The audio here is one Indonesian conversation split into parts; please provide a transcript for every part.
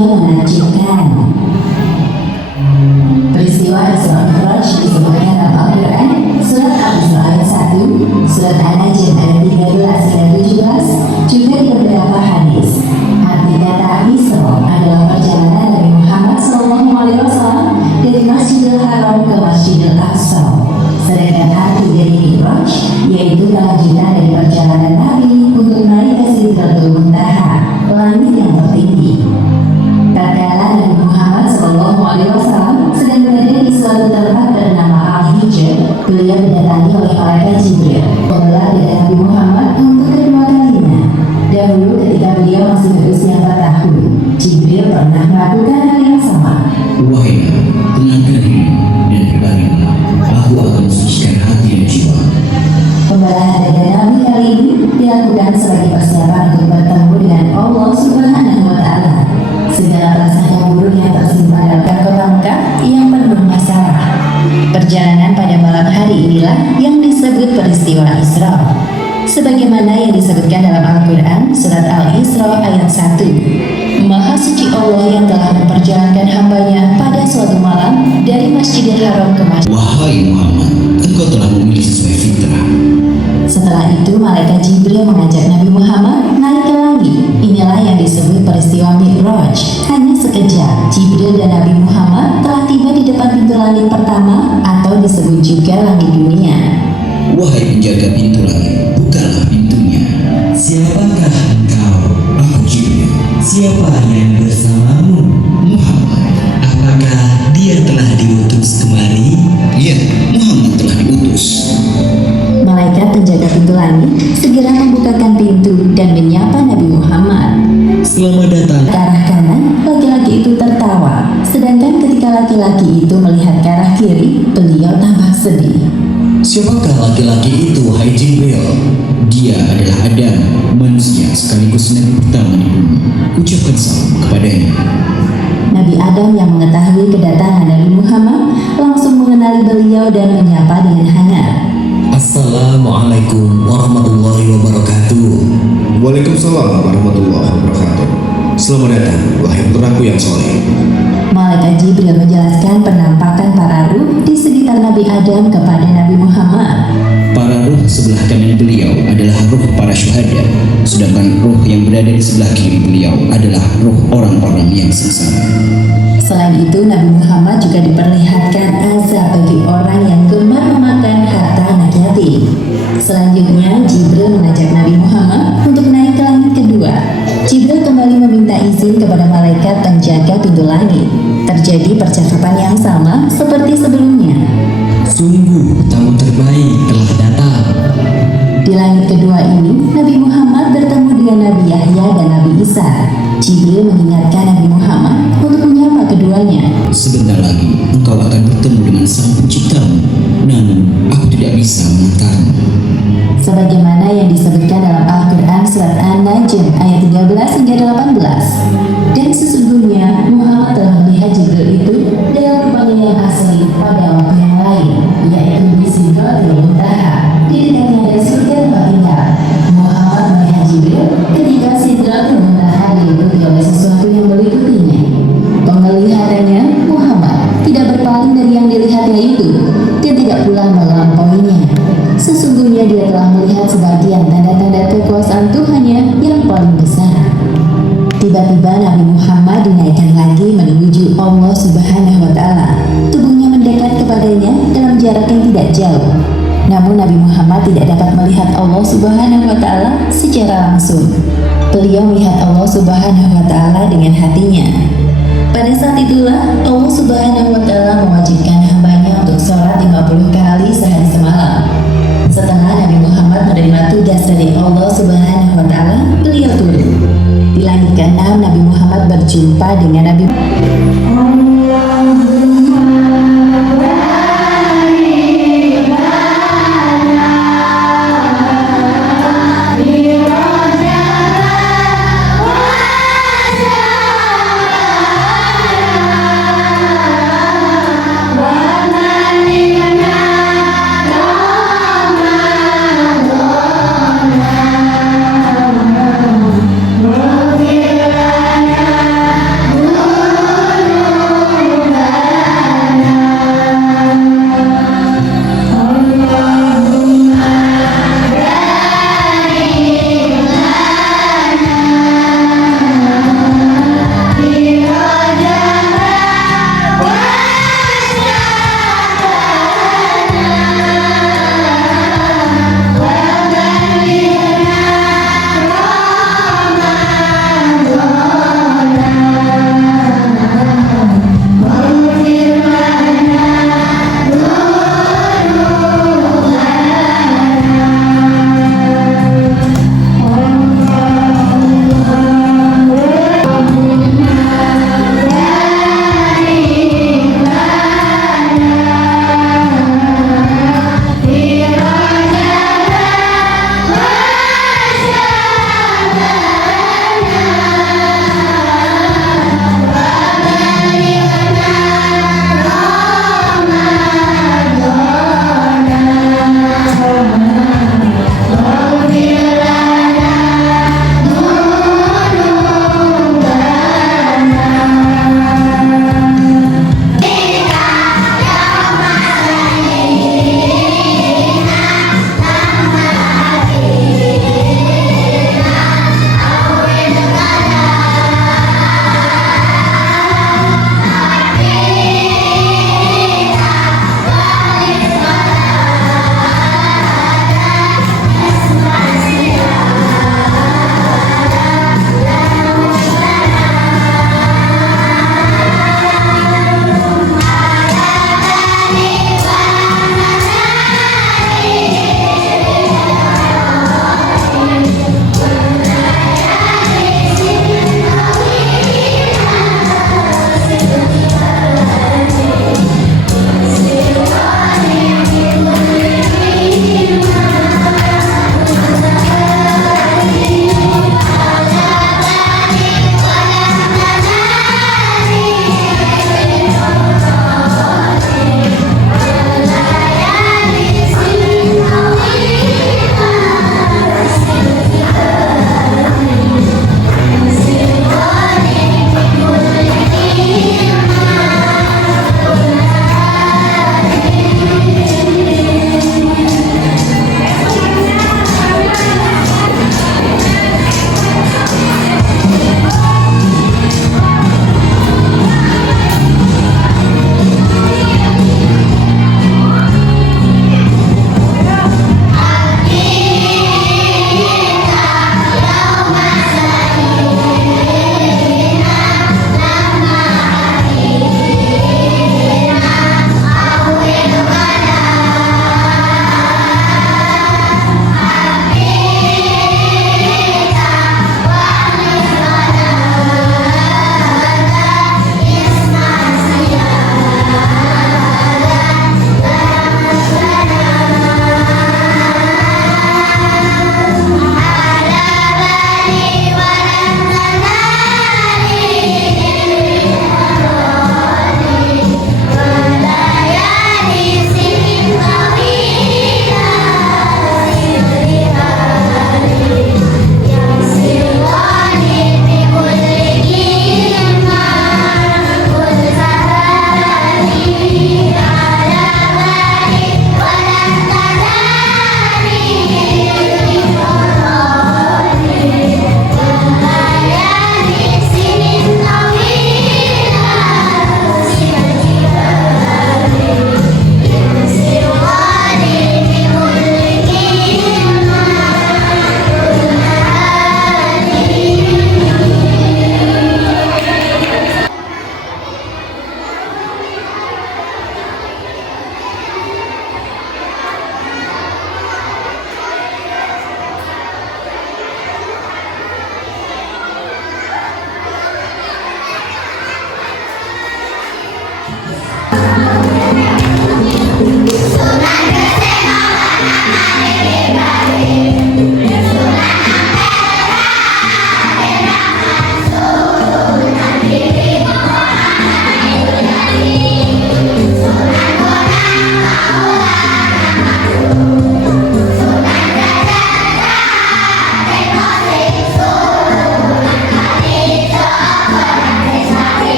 yang menakjubkan. Peristiwa Isra Mi'raj disebutkan dalam Al-Quran, surat Al-Isra ayat 1, surat An-Najm ayat 13 dan 17, juga di beberapa hadis. Arti kata Isra adalah perjalanan Nabi Muhammad SAW dari Masjidil Haram ke Masjidil Aqsa. Sedangkan arti dari Mi'raj yaitu kelanjutan dari perjalanan Nabi untuk naik ke Sidratul Muntaha, langit yang tertinggi. Tatkala Nabi Muhammad SAW sedang berada di suatu tempat bernama Al-Hijr, beliau didatangi oleh malaikat Jibril. Adalah dengan Nabi Muhammad untuk kedua kalinya. Dahulu ketika beliau masih berusia 4 tahun, Jibril pernah melakukan hal yang sama. Wahai tenangkan diri dan berbaringlah, aku akan mensucikan hati dan jiwa. Pembelahan dada Nabi kali ini dilakukan sebagai persiapan untuk bertemu dengan Allah Subhanahu wa Ta'ala. Segala prasangka buruk yang tersimpan dalam kota Mekah yang penuh masalah. Perjalanan pada malam hari inilah yang disebut peristiwa Isra. Sebagaimana yang disebutkan dalam Al-Quran surat Al-Isra ayat 1. Maha suci Allah yang telah memperjalankan hambanya pada suatu malam dari Masjidil Haram ke Masjid. Wahai Muhammad, engkau telah memilih sesuai fitrah. Setelah itu malaikat Jibril mengajak Nabi Muhammad naik ke langit. Inilah yang disebut peristiwa Mi'raj. Hanya sekejap Jibril dan Nabi Muhammad telah tiba di depan pintu langit pertama atau disebut juga langit dunia. Wahai penjaga pintu langit, bukalah pintunya. Siapakah engkau? Aku Jibril. Siapa yang bersamamu? Muhammad. Apakah dia telah diutus kemari? Ya, Muhammad telah diutus. Malaikat penjaga pintu langit segera membukakan pintu dan menyapa Nabi Muhammad. Selamat datang. Ke arah kanan, laki-laki itu tertawa. Sedangkan ketika laki-laki itu melihat ke arah kiri, beliau tampak sedih. Siapakah laki-laki itu, wahai Jibril? Dia adalah Adam, manusia sekaligus nabi pertama di bumi. Ucapkan salam kepadanya. Nabi Adam yang mengetahui kedatangan Nabi Muhammad langsung mengenali beliau dan menyapa dengan hangat. Assalamualaikum warahmatullahi wabarakatuh. Waalaikumsalam warahmatullahi wabarakatuh. Selamat datang, wahai putraku yang soleh. Malaikat Jibril menjelaskan penampakan para ruh di sekitar Nabi Adam kepada Nabi Muhammad. Para ruh sebelah kanan beliau adalah ruh para syuhada, sedangkan ruh yang berada di sebelah kiri beliau adalah ruh orang-orang yang sengsara. Selain itu, Nabi Muhammad juga diperlihatkan azab bagi orang yang gemar memakan harta anak yatim. Selanjutnya, Jibril mengajak Nabi Muhammad untuk naik ke langit kedua. Jibril kembali meminta izin kepada malaikat penjaga pintu langit. Terjadi percakapan yang sama seperti sebelumnya. Sungguh tamu terbaik telah datang. Di langit kedua ini, Nabi Muhammad bertemu dengan Nabi Yahya dan Nabi Isa. Jibril mengingatkan Nabi Muhammad untuk menyapa keduanya. Sebentar lagi engkau akan bertemu dengan sang penciptamu, namun aku tidak bisa mengantarmu. Sebagaimana yang disebutkan dalam Al-Quran surat An-Najm ayat 13 hingga 18. Dan sesungguhnya Muhammad telah melihat Jibril itu dalam rupanya yang asli pada waktu yang lain, yaitu di Sidratul Muntaha. Di dekatnya ada surga tempat tinggal. Muhammad melihat Jibril ketika Sidratul Muntaha diliputi oleh sesuatu yang meliputinya. Penglihatannya Muhammad tidak berpaling dari yang dilihatnya itu, dan tidak pula melampauinya. Sesungguhnya dia telah melihat sebagian tanda-tanda kekuasaan Tuhannya yang paling besar. Tiba-tiba Nabi Muhammad dinaikkan lagi menuju Allah Subhanahu wa Ta'ala. Tubuhnya mendekat kepadanya dalam jarak yang tidak jauh. Namun Nabi Muhammad tidak dapat melihat Allah Subhanahu wa Ta'ala secara langsung. Beliau melihat Allah Subhanahu wa Ta'ala dengan hatinya. Pada saat itulah Allah Subhanahu wa Ta'ala mewajibkan hambanya untuk sholat 50 kali sehari semalam. Setelah Nabi Muhammad menerima tugas dari Allah Subhanahu wa Ta'ala, beliau turun. Di langit ke-6, Nabi Muhammad berjumpa dengan Nabi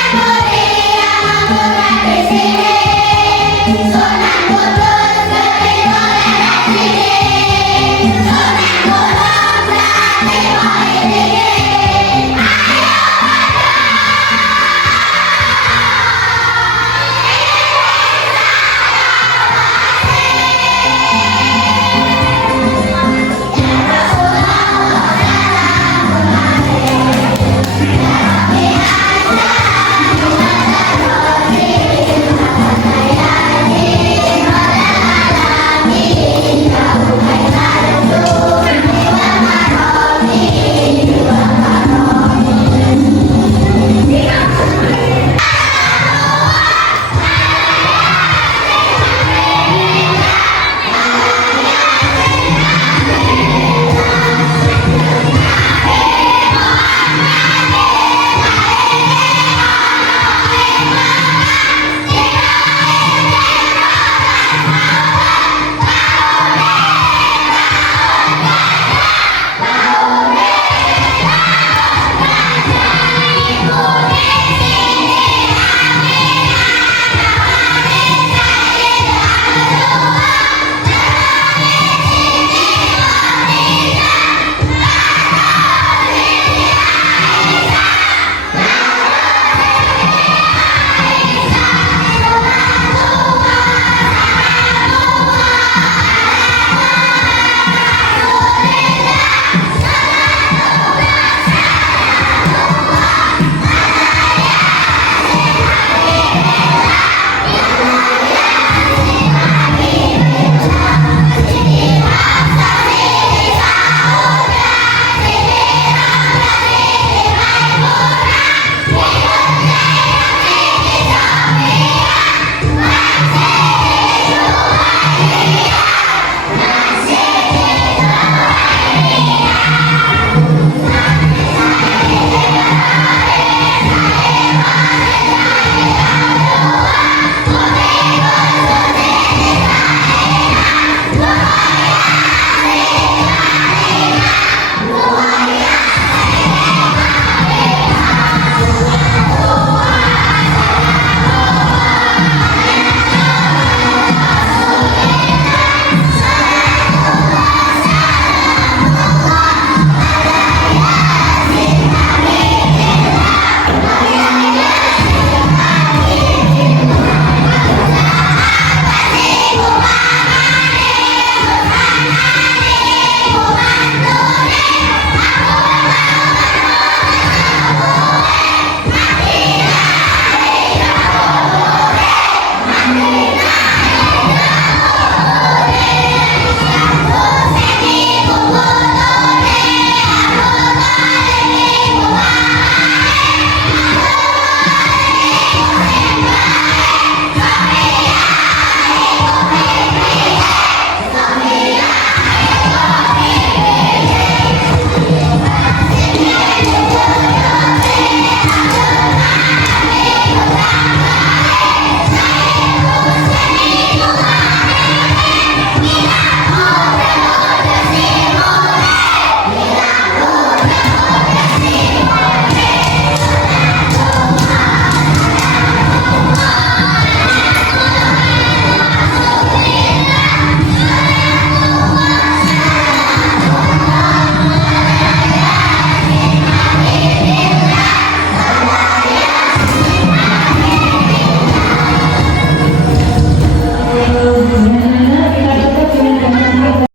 Sonar